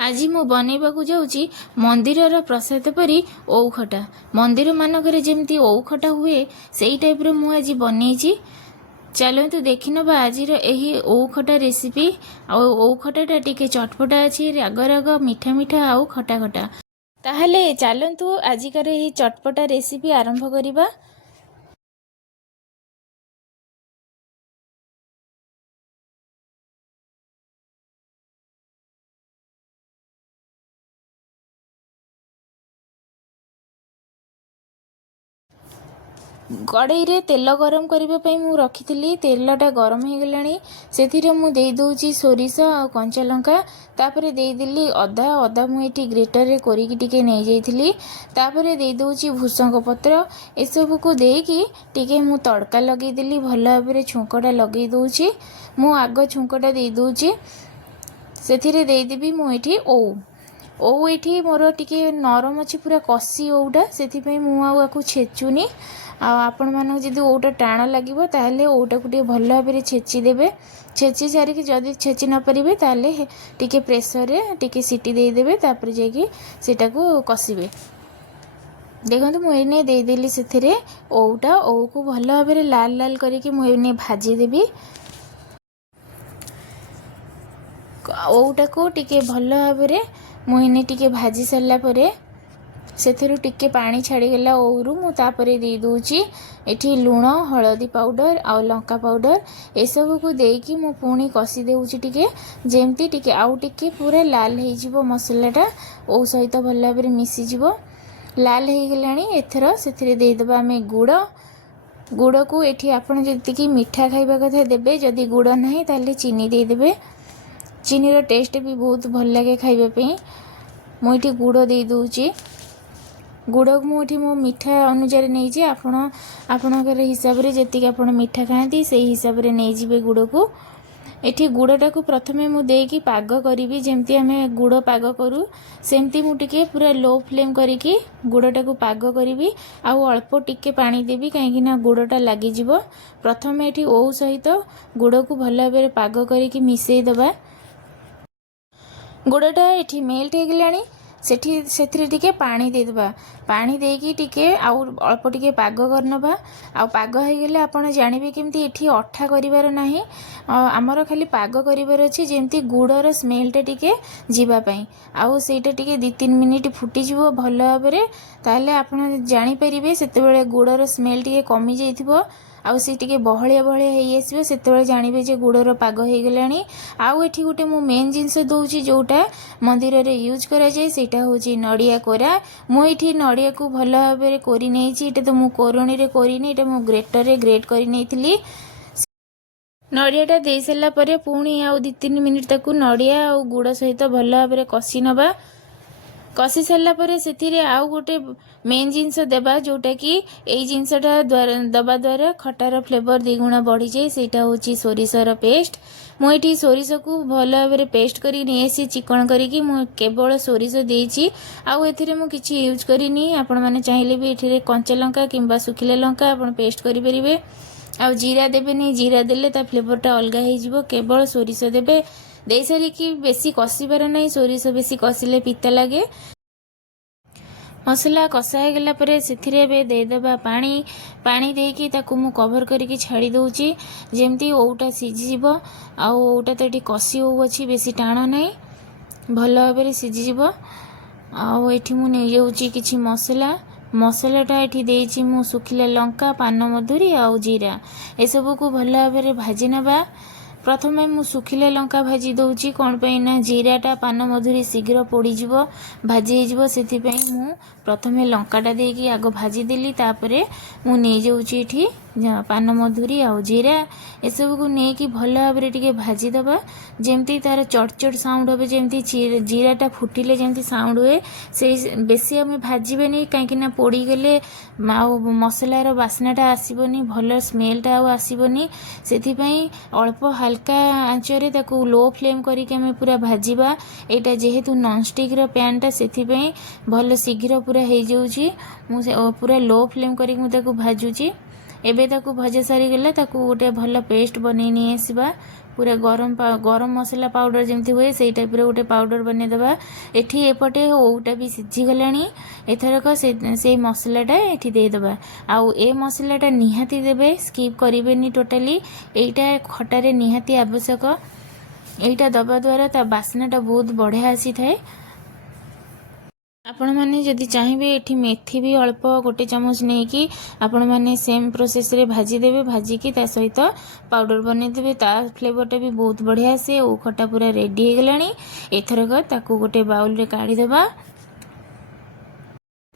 आज मु बनैबाकू जाऊँगी मंदिर प्रसाद परी ओउ खटा। मंदिर मानकरे जेमती ओउ खटा हुए सेई टाइप रो मु आज बनैछि। चलतु देखि नबा आजिर एही ओउ खटा रेसिपी। ओउ खटाटा टिके चटपटा अछि, राग राग मिठा मिठा आउ खटा खटा। ताहले चलतु आजिकार एही चटपटा रेसिपी आरंभ करिबा। कड़ई रे तेल गरम करने मु रखी तेलटा गरम हो गलानी। से मु दे दूची सोरिष आ कंचा लंका, तापर देदेली अदा अदा मुझे ग्रेटर रे कोरिकी टिके नहीं जाइली। तापर दे दूची भूसंग पत्र, एसबू को देकी टिके मु तड़का लगेदेली। भल भाव छुंकटा लगे दूची। मु आग छुंकटा दे दूची। से देदेवी मुझे ओउ ओउ ये मोर टिके नरम अच्छी पूरा कषी ओउटा, से मुझे छेचुनी। आपण मानक जदि ओटा टाण लगे ताहले ओटा को भल भाव छेचिदेवे। छेची सारिकी जदि छेची न पारे ताहले टिके प्रेसर रे टिके सीटी देदेवे। तापर जाकि सेटा को कषिबे। देखो मुझे देदेली से ओटा ओउ को भल भाव लाल लाल करके मुझे भाजीदेवी। ओटा को टिके भल भाव मुझे टिके भाजी सारा परे सेथिरु टिके पानी छाड़ीगला ओरु मु तापरे दे दूची एठी लुण हलदी पाउडर आ लंका पाउडर एसबू को देकी मु पुणी कषी देउची टिके जेमती टिके आउ टिके पूरा लाल हो जिवो मसलाटा ओ सहित भल भाव मिसी जिवो। लाल हो गलानी एथर सेथिरे दे देबा आमे गुड़। गुड़ को एठी आपण जति मीठा खाइबा कथा देबे, जदि गुड़ नाही ताले चीनी दे देबे। चीनी रो टेस्ट भी बहुत भल लगे खाइबा पे। मु एठी गुड़ दे दूची। गुड़ को मुझे मो मीठा अनुसार नहीं आपणकर हिसाब से जी आप मीठा खाती से हिसाब से नहीं जी गुड़ को। एठी गुड़टा को प्रथमे मु देकी पाग करी जमती आम गुड़ पाग करूँ सेमती मुझे पूरा लो फ्लेम करिकी गुड़टा को पाग करी। आउ अल्प टिके पानी देवी कहीं गुड़टा लगिज। प्रथमे एठी ओउ सहित गुड़ को भल भाव पाग करिकी मिसई दबा। गुड़टा एठी मेल्ट हो गलानी। सेठी टिके पानी देदेबा। पानी देकी टिके आउ अल्प टिके पाग करनबा। आउ पाग हो गले आपण जानिबे केमती एठी अठा करिवार नाही। आमर खाली पाग करिवार अछि जेमती गुड़र स्मेलटा टिके जीवा पई। आउ सेटा टिके 2-3 मिनिट फुटी जिवो भल भाबरे। ताले आपण जानि परिबे सेतेबेले गुड़र स्मेल टिके कमी जाइथिबो। आउ से टिके बहलिया बहलिया हेई आसीबो सेतेबेले जानिबे जे गुड़र पाग हो गलानी। आउ एठी गोटे मु मेन जिंस दउची जोटा मंदिर रे यूज करा जाय सेटा होची नडिया कोरा। मु एठी नडिया को भल भाबरे कोरी नेछि। एटा तो मु कोरोनी रे कोरीनी, एटा मु ग्रेटर रे ग्रेट करी नेथिली। नडियाटा दे सला परे पुणी आउ 2-3 मिनिट ताकू नडिया आउ गुड़ सहित भल भाबरे कषि नबा। कषि सारा पर से आउ गोटे मेन जिनस देबा जोटा कि एई जिनसटा दबा द्वारा खटार फ्लेवर 2 गुणा बढ़ी जाए। सेटा होची सोरिषर पेस्ट। मु एठी सोरिष को भल भाव पेस्ट करी नेसी चिकन करी मु केवल सोरिष देइची। आउ एथिरे मु किछि यूज करिनी। आपण माने चाहिले भी एथिरे कंचा लंका किंबा सुखिला लंका आपण पेस्ट करि परिबे। आउ जीरा देबेनी, जीरा देले ता फ्लेवरटा अलगा हो जिवो। केवल सोरिष देबे। दे सारी कि बेसी कषिबार नहीं, सोरिष बेसी कषिले पिता लगे। मसला कषा हो गला परे सेथिरे बे दे देबा पानी। पानी देकी ताकू मु कवर करके छाड़ी दउची जेमती ओउटा सिझी जिवो। आउ ओउटा तो एठी कषि ओउ अछि, बेसी टाण नहीं, भल भाबरे सिझी जिवो। आउ एठी मु नै जाउची किछि मसलाटा एठी देइची मु सुखिला लंका, पान मधुरी आउ जीरा एसबू को भल भाबरे भाजी नबा। प्रथमे मु सुखिला लंका भाजी दउची कोन पई ना जीराटा पान मधुरी शीघ्र पोड़ी जिवो, भाजी जिवो। सेथि पई मु प्रथमे लंकाटा देकी आगो भाजी देली। तापरे मु नै जाउची एठी पान मधुरी आउ जीरा एसबू को नेकी भल भाबरे टिके भाजी दबा जेमती तार चटचट साउंड होबे। जेमती जीराटा फुटिले जेमती साउंड हुए से बेसी आमे भाजीबेनी काहेकि ना पोड़ी गले आउ मसलार बास्नाटा आसीबनी, भल स्मेलटा आउ आसीबनी। सेथि पई अल्प हल्का आंचरे ताकू लो फ्लेम करिके आमे पूरा भाजीबा। एटा जेहेतु नॉन स्टिक रो पैनटा सेथि पई भल शीघ्र पूरा हे जाउची। मु पूरा लो फ्लेम करिके मु ताकू भाजुची। एबे ताकू भजा सारी गला ताकू गोटे भल पेस्ट बनै नि आसीबा। पूरा गरम मसला पाउडर जमती हुए से टाइप गोटे पाउडर बनईदेवा। एठी एपटे ओटा भी सीझीगला एथरक से मसलाटा ये देदेबा। आउ ए मसलाटा निहाती देबे, स्किप करेनि टोटाली। एटा खटारे निहाती आवश्यक। एटा दबा द्वारा ता बास्नाटा बहुत बढ़िया आसी थाए। आपण मैंने जदि चाहिए एठी मेथी भी अल्प गोटे चामच नहीं कि आपण मैंने सेम प्रोसेस रे भाजी देबे। भाजिकी ता सहित पाउडर बने देबे, ता फ्लेवरटा भी बहुत बढ़िया से। ओ खटा पूरा रेडी हो गलानी। एथरक ताकू गोटे बाउल रे काढ़ी देबा।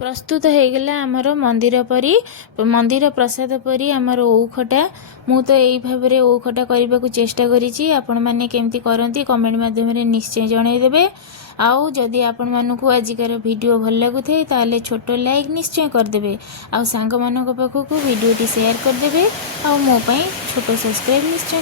प्रस्तुत हो गला आमर मंदिर प्रसाद परी आमर ओउ खटा। मु तो यही भाव में ओउ खटा करने को चेष्टा करी। आपण मैंने केमती करती कमेंट माध्यम निश्चय जनईदेवे। आउ जदि आपण मानक आजिकार वीडियो भल लगुए ताले छोट लाइक निश्चय करदे। आउ सांग मानक पाखक वीडियोटी शेयर करदे। आउ मो पई छोट सब्सक्राइब निश्चय